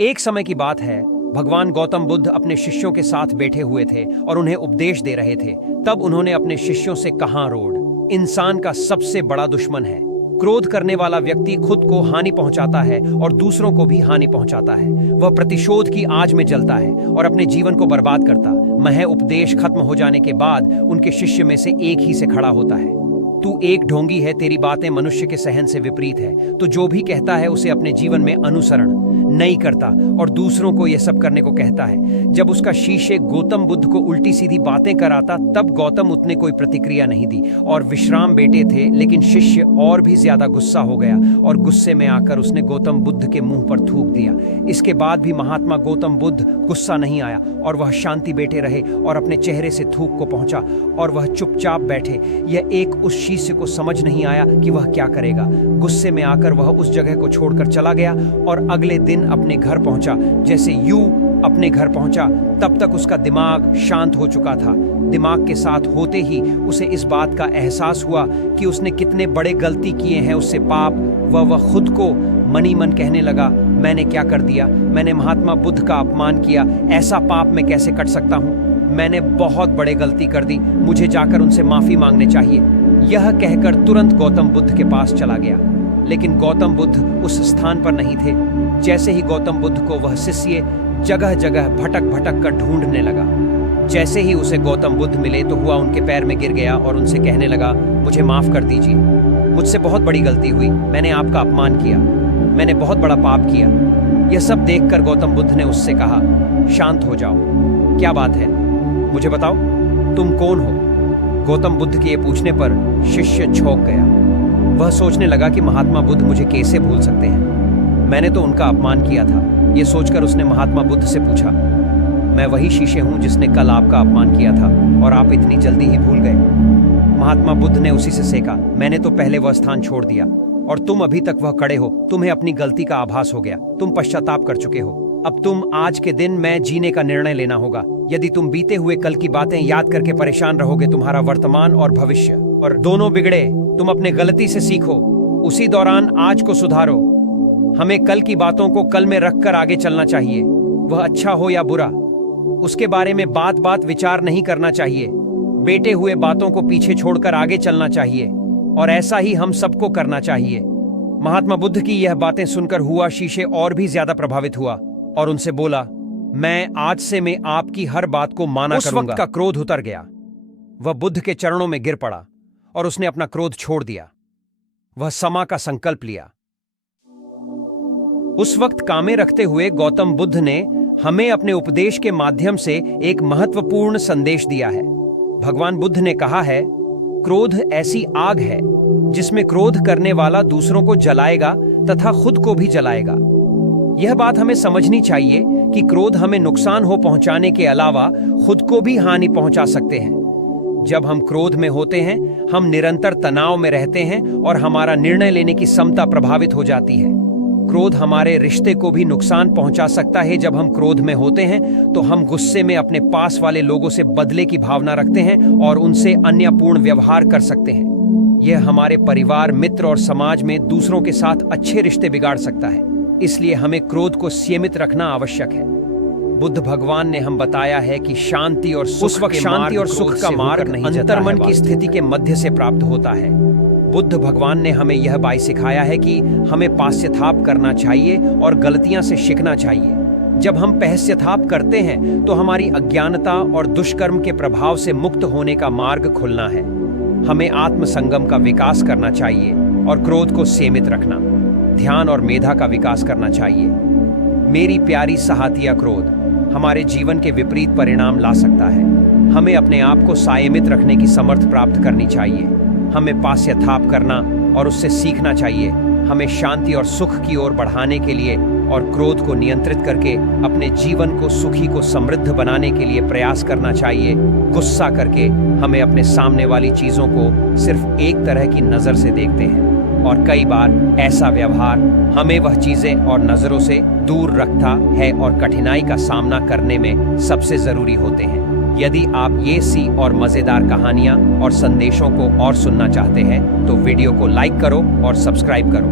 एक समय की बात है, भगवान गौतम बुद्ध अपने शिष्यों के साथ बैठे हुए थे और उन्हें उपदेश दे रहे थे। तब उन्होंने अपने शिष्यों से कहा, रोड इंसान का सबसे बड़ा दुश्मन है। क्रोध करने वाला व्यक्ति खुद को हानि पहुंचाता है और दूसरों को भी हानि पहुंचाता है। वह प्रतिशोध की आग में जलता है और अपने जीवन को बर्बाद करता। महज उपदेश खत्म हो जाने के बाद उनके शिष्य में से एक ही से खड़ा होता है, तू एक ढोंगी है, तेरी बातें मनुष्य के सहन से विपरीत है। तो जो भी कहता है उसे अपने जीवन में अनुसरण नहीं करता और दूसरों को यह सब करने को कहता है। जब उसका शिष्य गौतम बुद्ध को उल्टी सीधी बातें कराता, तब गौतम उतने कोई प्रतिक्रिया नहीं दी और विश्राम बैठे थे। लेकिन शिष्य और भी ज्यादा गुस्सा हो गया और गुस्से में आकर उसने गौतम बुद्ध के मुंह पर थूक दिया। इसके बाद भी महात्मा गौतम बुद्ध गुस्सा नहीं आया और वह शांति बैठे रहे और अपने चेहरे से थूक को पहुंचा और वह चुपचाप बैठे। यह एक उस शिष्य को समझ नहीं आया कि वह क्या करेगा। गुस्से में आकर वह उस जगह को छोड़कर चला गया और अगले दिन अपने घर पहुंचा। जैसे यूं अपने घर पहुंचा, तब तक उसका दिमाग शांत हो चुका था। दिमाग के साथ होते ही उसे इस बात का एहसास हुआ कि उसने कितने बड़े गलती किए हैं, उससे पाप। वह खुद को मनी मन कहने लगा, मैंने क्या कर दिया? मैंने महात्मा बुद्ध का अपमान किया। ऐसा पाप मैं कैसे कर सकता हूँ? मैंने बहुत बड़े गलती कर दी, मुझे जाकर उनसे माफी मांगने चाहिए। यह कहकर तुरंत गौतम बुद्ध के पास चला गया। लेकिन गौतम बुद्ध उस स्थान पर नहीं थे। जैसे ही गौतम बुद्ध को वह शिष्य जगह जगह भटक भटक कर ढूंढने लगा। जैसे ही उसे गौतम बुद्ध मिले तो हुआ उनके पैर में गिर गया और उनसे कहने लगा, मुझे माफ कर दीजिए, मुझसे बहुत बड़ी गलती हुई, मैंने आपका अपमान किया, मैंने बहुत बड़ा पाप किया। यह सब देखकर गौतम बुद्ध ने उससे कहा, शांत हो जाओ, क्या बात है, मुझे बताओ, तुम कौन हो? गौतम बुद्ध के ये पूछने पर शिष्य चौंक गया। वह सोचने लगा कि महात्मा बुद्ध मुझे कैसे भूल सकते हैं, मैंने तो उनका अपमान किया था। यह सोचकर उसने महात्मा बुद्ध से पूछा, मैं वही शिष्य हूं जिसने कल आपका अपमान किया था और आप इतनी जल्दी ही भूल गए? महात्मा बुद्ध ने उसी से सेका, मैंने तो पहले वह स्थान छोड़ दिया और तुम अभी तक वह खड़े हो। तुम्हें अपनी गलती का आभास हो गया, तुम पश्चाताप कर चुके हो। अब तुम आज के दिन में जीने का निर्णय लेना होगा। यदि तुम बीते हुए कल की बातें याद करके परेशान रहोगे, तुम्हारा वर्तमान और भविष्य और दोनों बिगड़े। तुम अपने गलती से सीखो, उसी दौरान आज को सुधारो। हमें कल की बातों को कल में रखकर आगे चलना चाहिए। वह अच्छा हो या बुरा, उसके बारे में बात बात विचार नहीं करना चाहिए। बेटे हुए बातों को पीछे छोड़कर आगे चलना चाहिए और ऐसा ही हम सबको करना चाहिए। महात्मा बुद्ध की यह बातें सुनकर हुआ शिष्य और भी ज्यादा प्रभावित हुआ और उनसे बोला, मैं आज से मैं आपकी हर बात को माना करूंगा। उस वक्त का क्रोध उतर गया। वह बुद्ध के चरणों में गिर पड़ा और उसने अपना क्रोध छोड़ दिया। वह क्षमा का संकल्प लिया। उस वक्त कामे रखते हुए गौतम बुद्ध ने हमें अपने उपदेश के माध्यम से एक महत्वपूर्ण संदेश दिया है। भगवान बुद्ध ने कहा है, क्रोध ऐसी आग है जिसमें क्रोध करने वाला दूसरों को जलाएगा तथा खुद को भी जलाएगा। यह बात हमें समझनी चाहिए कि क्रोध हमें नुकसान हो पहुंचाने के अलावा खुद को भी हानि पहुंचा सकते हैं। जब हम क्रोध में होते हैं, हम निरंतर तनाव में रहते हैं और हमारा निर्णय लेने की क्षमता प्रभावित हो जाती है। क्रोध हमारे रिश्ते को भी नुकसान पहुंचा सकता है। जब हम क्रोध में होते हैं तो हम गुस्से में अपने पास वाले लोगों से बदले की भावना रखते हैं और उनसे अन्यायपूर्ण व्यवहार कर सकते हैं। यह हमारे परिवार, मित्र और समाज में दूसरों के साथ अच्छे रिश्ते बिगाड़ सकता है। इसलिए हमें क्रोध को सीमित रखना आवश्यक है। बुद्ध भगवान ने हम बताया है कि शांति और सुख का मार्ग अंतर्मन की स्थिति के मध्य से प्राप्त होता है। बुद्ध भगवान ने हमें यह बात सिखाया है कि हमें पश्चाताप करना चाहिए और गलतियां से सीखना चाहिए। जब हम पश्चाताप करते हैं तो हमारी अज्ञानता और दुष्कर्म के प्रभाव से मुक्त होने का मार्ग खुलना है। हमें आत्मसंगम का विकास करना चाहिए और क्रोध को सीमित रखना, ध्यान और मेधा का विकास करना चाहिए। मेरी प्यारी सहातिया, क्रोध हमारे जीवन के विपरीत परिणाम ला सकता है। हमें अपने आप को संयमित रखने की समर्थ प्राप्त करनी चाहिए। हमें पश्चाताप करना और उससे सीखना चाहिए। हमें शांति और सुख की ओर बढ़ाने के लिए और क्रोध को नियंत्रित करके अपने जीवन को सुखी को समृद्ध बनाने के लिए प्रयास करना चाहिए। गुस्सा करके हमें अपने सामने वाली चीजों को सिर्फ एक तरह की नजर से देखते हैं और कई बार ऐसा व्यवहार हमें वह चीजें और नजरों से दूर रखता है और कठिनाई का सामना करने में सबसे जरूरी होते हैं। यदि आप ये सी और मजेदार कहानियां और संदेशों को और सुनना चाहते हैं तो वीडियो को लाइक करो और सब्सक्राइब करो।